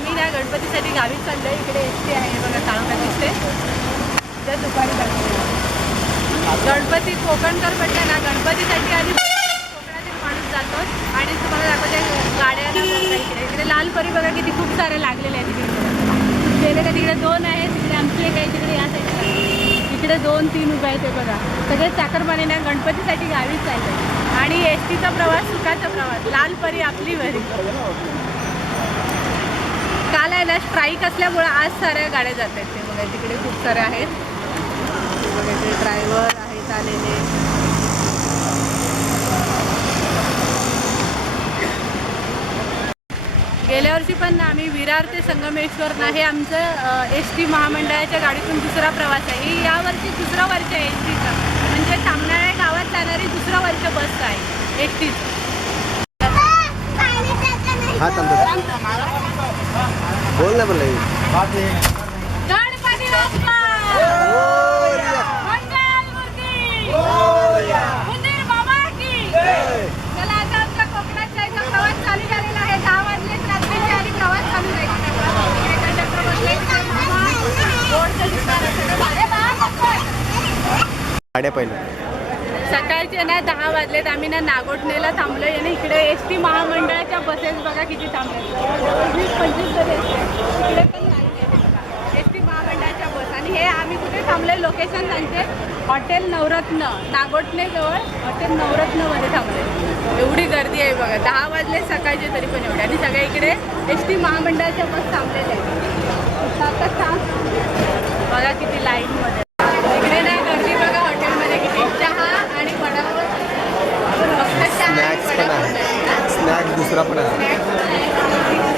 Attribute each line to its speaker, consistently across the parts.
Speaker 1: आम्ही ना गणपतीसाठी गावी आहे इकडे एस आहे बघा काळोखा दिसते तर दुपारी गणपती कोकणकर म्हटलं ना गणपतीसाठी आधी कोकणातील माणूस जातो आणि तुम्हाला दाखवते गाड्या ना इकडे. लाल लालपरी बघा किती खूप सारे लागलेले आहेत तिकडे गेले का तिकडे दोन आहेत तिकडे आमची एक आहे तिकडे या साईडला इकडे दोन तीन उभे आहेत ते बघा. सगळे चाकरमाने ना गणपतीसाठी गावीच चालले. आणि एस टीचा प्रवास सुखाचा प्रवास. लालपरी आपली वरी काल आहे ना स्ट्राईक असल्यामुळं आज साऱ्या गाड्या जात आहेत. ते बघा तिकडे खूप साऱ्या आहेत. ते बघा इकडे ड्रायव्हर आहेत आलेले. गेल्या वर्षी पण आम्ही विरार ते संगमेश्वर ना हे आमचं एस टी महामंडळाच्या गाडीतून दुसरा प्रवास आहे. ही यावर्षी दुसरा वर्ष आहे एस टीचा म्हणजे सामनाळ्या गावात जाणारी दुसरा वर्ष बस आहे एस टीचं
Speaker 2: बोल ना बोल. गाड्या पहिलं
Speaker 1: सकाळचे ना दहा वाजलेत आम्ही ना नागोठणेला आहे आणि इकडे एस टी महामंडळाच्या बसेस बघा किती थांबल्या वीस पंचवीस तरी इकडे पण एस टी महामंडळाच्या बस. आणि हे आम्ही कुठे थांबलोय? लोकेशन त्यांचे हॉटेल नवरत्न नागोठणेजवळ हॉटेल नवरत्नमध्ये थांबले एवढी गर्दी आहे बघा. दहा वाजले सकाळचे तरी पण एवढे. आणि सगळ्या इकडे एस टी महामंडळाच्या बस थांबलेल्या आहेत. आता सांग. बघा किती लाईनमध्ये इकडे नाही गर्दी बघा हॉटेलमध्ये किती चहा आणि वडापाव फक्त चहा आणि
Speaker 2: स्नॅक्स पण
Speaker 1: वडापाव
Speaker 2: आहे
Speaker 1: नाही ना?
Speaker 2: स्नॅक्स दुसरा पण आहे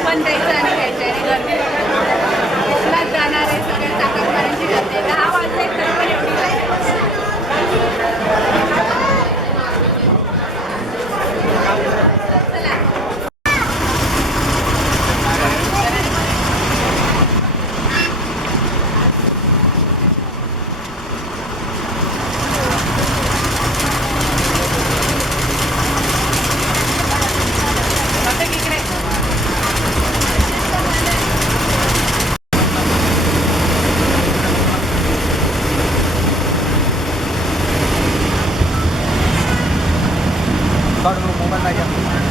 Speaker 1: पण द्यायचं आणि घ्यायचं आणि गर्दी बघा. इथलाच जाणार आहे सगळे चाकरमान्यांची गर्दी आहे. दहा वाजले तरी पण एवढी गर्दी आहे. चला. बघा इकडे.
Speaker 2: मोबाईल नाही